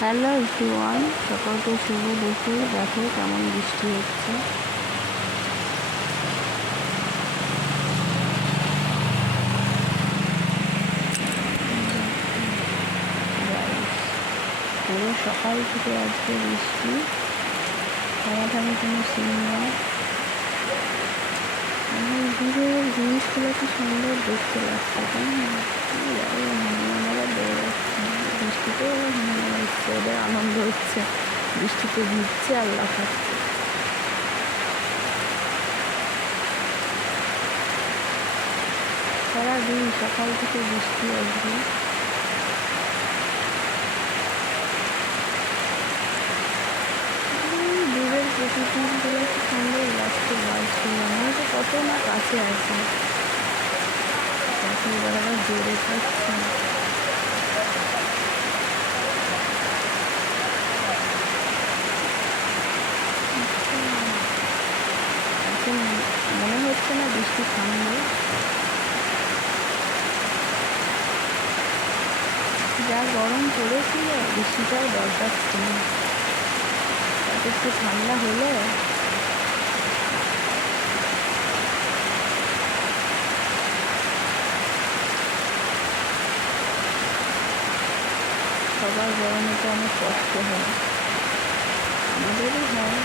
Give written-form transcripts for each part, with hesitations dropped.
Hello everyone, সকালকে শুভ দুপুর। দেখো কেমন বৃষ্টি হচ্ছে। পুরো সকাল থেকে আজকে বৃষ্টি, ঠান্ডা কোনো সিন নেই। দূরের জিনিসগুলো কি সুন্দর দেখতে লাগছে, তাই না? হনুমানেরা দৌড়াচ্ছে, বৃষ্টিতে ওরা হনুমান হচ্ছে, ওদের আনন্দ হচ্ছে, বৃষ্টিতে ভিজছে আর লাফাচ্ছে। সারাদিন সকাল থেকে বৃষ্টি আসবে। দূরের প্রকৃতিগুলো কি সুন্দর লাগছে, গাছগুলো মনে হচ্ছে কত না কাছে আছে, এবার আবার জোরে পাচ্ছে। এখন মনে হচ্ছে না বৃষ্টি থামবে। যা গরম পড়েছিল, বৃষ্টিটাও দরকার ছিল, তাতে একটু ঠান্ডা হলে সবার গরমে তো অনেক কষ্ট হয়, আমাদেরই হয়।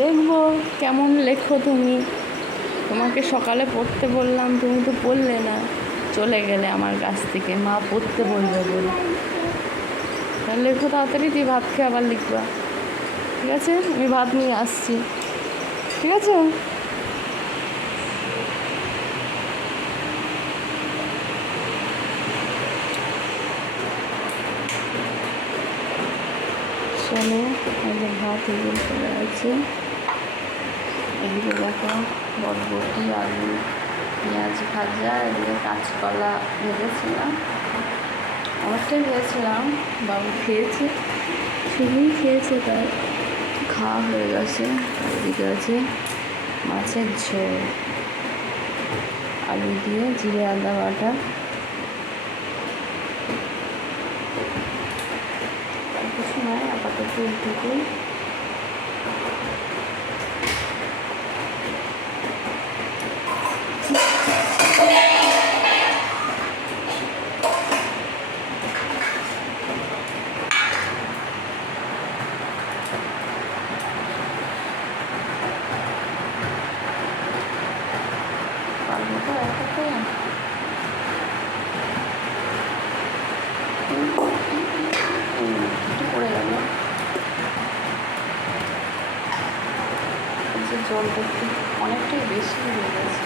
দেখবো কেমন লেখো তুমি। তোমাকে সকালে পড়তে বললাম, তুমি তো পড়লে না, চলে গেলে আমার কাছ থেকে, মা পড়তে বলবে বলে। তাহলে লেখো তাড়াতাড়ি, দিয়ে ভাত খেয়ে আবার লিখবা, ঠিক আছে? আমি ভাত নিয়ে আসছি, ঠিক আছে? চলো, আমাদের ভাত এগুলো চলে আছে। এদিকে দেখো বরবটি, আলু, পেঁয়াজ ভাজা, এদিকে কাঁচকলা ভেজেছিলাম, অনেকটাই ভেজেছিলাম, বাবু খেয়েছে, শুধুই খেয়েছে, তাই খাওয়া হয়ে গেছে। এদিকে আছে মাছের ঝোল, আলু দিয়ে জিরে আদা বাটা। কিছু নয়, আপাতত এইটুকুই। পারবো তো একটাতে, পড়ে গেল। যে জলটা একটু অনেকটাই বেশি হয়ে গেছে।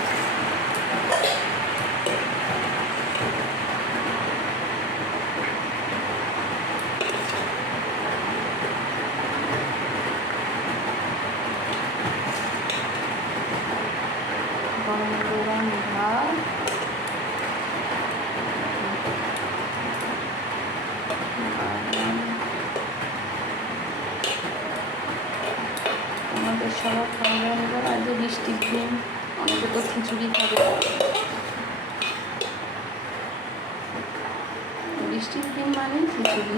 গরম গরম ভাত, আমাদের সবার খাওয়া দাওয়া হয়ে গেল। আজ বৃষ্টির দিন, অনেকে তো খিচুড়ি খাবে। বৃষ্টির দিন মানে খিচুড়ি।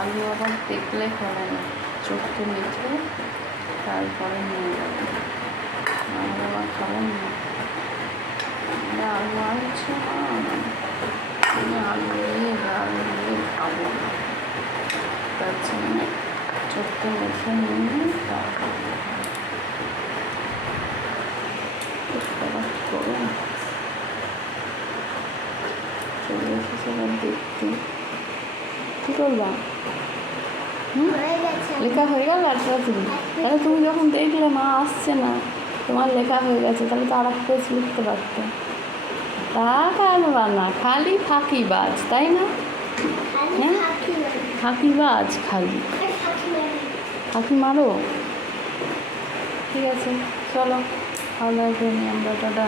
আলু আবার দেখলে হবে না, চোখকে মেখে তারপরে নিয়ে যাবে, আমরা আবার খাবেন না। আলু আনছো না, আমি আলু দিয়ে আলু দিয়ে খাবো না, তার জন্য চোখকে মেখে নিয়ে তারপর করো। চলে এসেছে আবার দেখতে, কী করবা? লেখা হয়ে গেল আর তুমি, তাহলে তুমি যখন দেখলে মা আসছে না, তোমার লেখা হয়ে গেছে, তাহলে তো আর এক পেজ লিখতে পারতে। তা পারবা না, খালি ফাঁকিবাজ, তাই না? হ্যাঁ, ফাঁকিবাজ খালি, ফাঁকি মারো। ঠিক আছে, চলো খাওয়া দাওয়া করে নিই আমরা, টাটা।